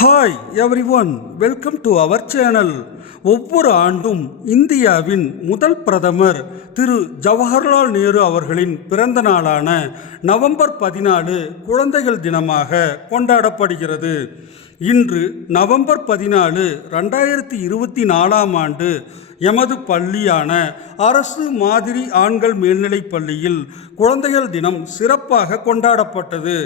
Hi everyone, welcome to our channel. ஒவ்வொரு ஆண்டும் இந்தியாவின் முதல் பிரதமர் திரு ஜவஹர்லால் நேரு அவர்களின் பிறந்த நாளான நவம்பர் 14 குழந்தைகள் தினமாக கொண்டாடப்படுகிறது. இன்று நவம்பர் 14, 2024 ஆண்டு எமது பள்ளியான அரசு மாதிரி ஆண்கள் மேல்நிலைப் பள்ளியில் குழந்தைகள் தினம் சிறப்பாக கொண்டாடப்பட்டது.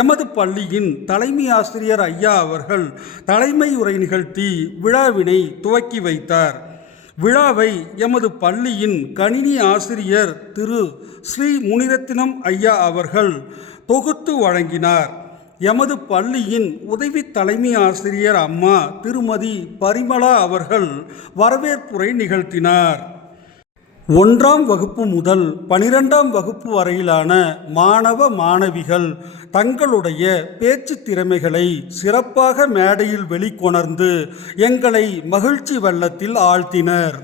எமது பள்ளியின் தலைமை ஆசிரியர் ஐயா அவர்கள் தலைமை உரை நிகழ்த்தி விழாவினை துவக்கி வைத்தார். விழாவை எமது பள்ளியின் கணினி ஆசிரியர் திரு ஸ்ரீ முனிரத்தினம் ஐயா அவர்கள் தொகுத்து வழங்கினார். எமது பள்ளியின் உதவி தலைமை ஆசிரியர் அம்மா திருமதி பரிமளா அவர்கள் வரவேற்புரை நிகழ்த்தினார். 1ஆம் வகுப்பு முதல் 12ஆம் வகுப்பு வரையிலான மாணவ மாணவிகள் தங்களுடைய பேச்சு திறமைகளை சிறப்பாக மேடையில் வெளிக்கொணர்ந்து எங்களை மகிழ்ச்சி வெள்ளத்தில் ஆழ்த்தினர்.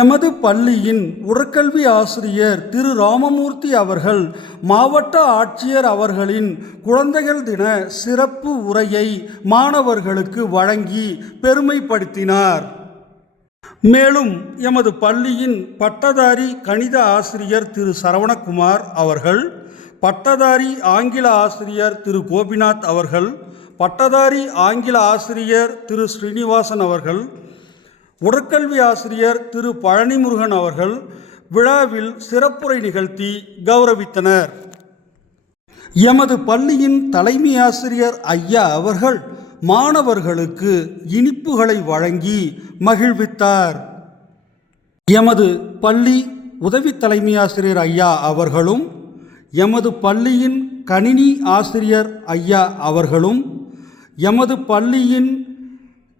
எமது பள்ளியின் உடற்கல்வி ஆசிரியர் திரு ராமமூர்த்தி அவர்கள் மாவட்ட ஆட்சியர் அவர்களின் குழந்தைகள் தின சிறப்பு உரையை மாணவர்களுக்கு வழங்கி பெருமைப்படுத்தினார். மேலும் எமது பள்ளியின் பட்டதாரி கணித ஆசிரியர் திரு சரவணகுமார் அவர்கள், பட்டதாரி ஆங்கில ஆசிரியர் திரு கோபிநாத் அவர்கள், பட்டதாரி ஆங்கில ஆசிரியர் திரு ஸ்ரீனிவாசன் அவர்கள், உடற்கல்வி ஆசிரியர் திரு பழனிமுருகன் அவர்கள் விழாவில் சிறப்புரை நிகழ்த்தி கௌரவித்தனர். எமது பள்ளியின் தலைமை ஆசிரியர் ஐயா அவர்கள் மாணவர்களுக்கு இனிப்புகளை வழங்கி மகிழ்வித்தார். எமது பள்ளி உதவி தலைமை ஆசிரியர் ஐயா அவர்களும், எமது பள்ளியின் கணினி ஆசிரியர் ஐயா அவர்களும், எமது பள்ளியின்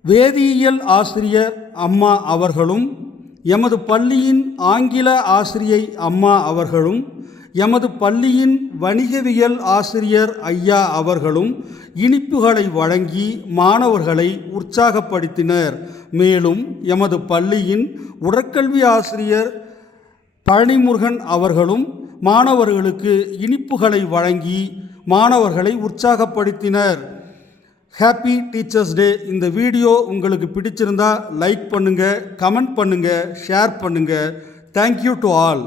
வேதியியல் ஆசிரியர் அம்மா அவர்களும், எமது பள்ளியின் ஆங்கில ஆசிரியை அம்மா அவர்களும், எமது பள்ளியின் வணிகவியல் ஆசிரியர் ஐயா அவர்களும் இனிப்புகளை வழங்கி மாணவர்களை உற்சாகப்படுத்தினர். மேலும் எமது பள்ளியின் உடற்கல்வி ஆசிரியர் பழனிமுருகன் அவர்களும் மாணவர்களுக்கு இனிப்புகளை வழங்கி மாணவர்களை உற்சாகப்படுத்தினர். Happy teachers day. இந்த வீடியோ உங்களுக்கு பிடிச்சிருந்தா லைக் பண்ணுங்கள், கமெண்ட் பண்ணுங்கள், ஷேர் பண்ணுங்கள். Thank you to all.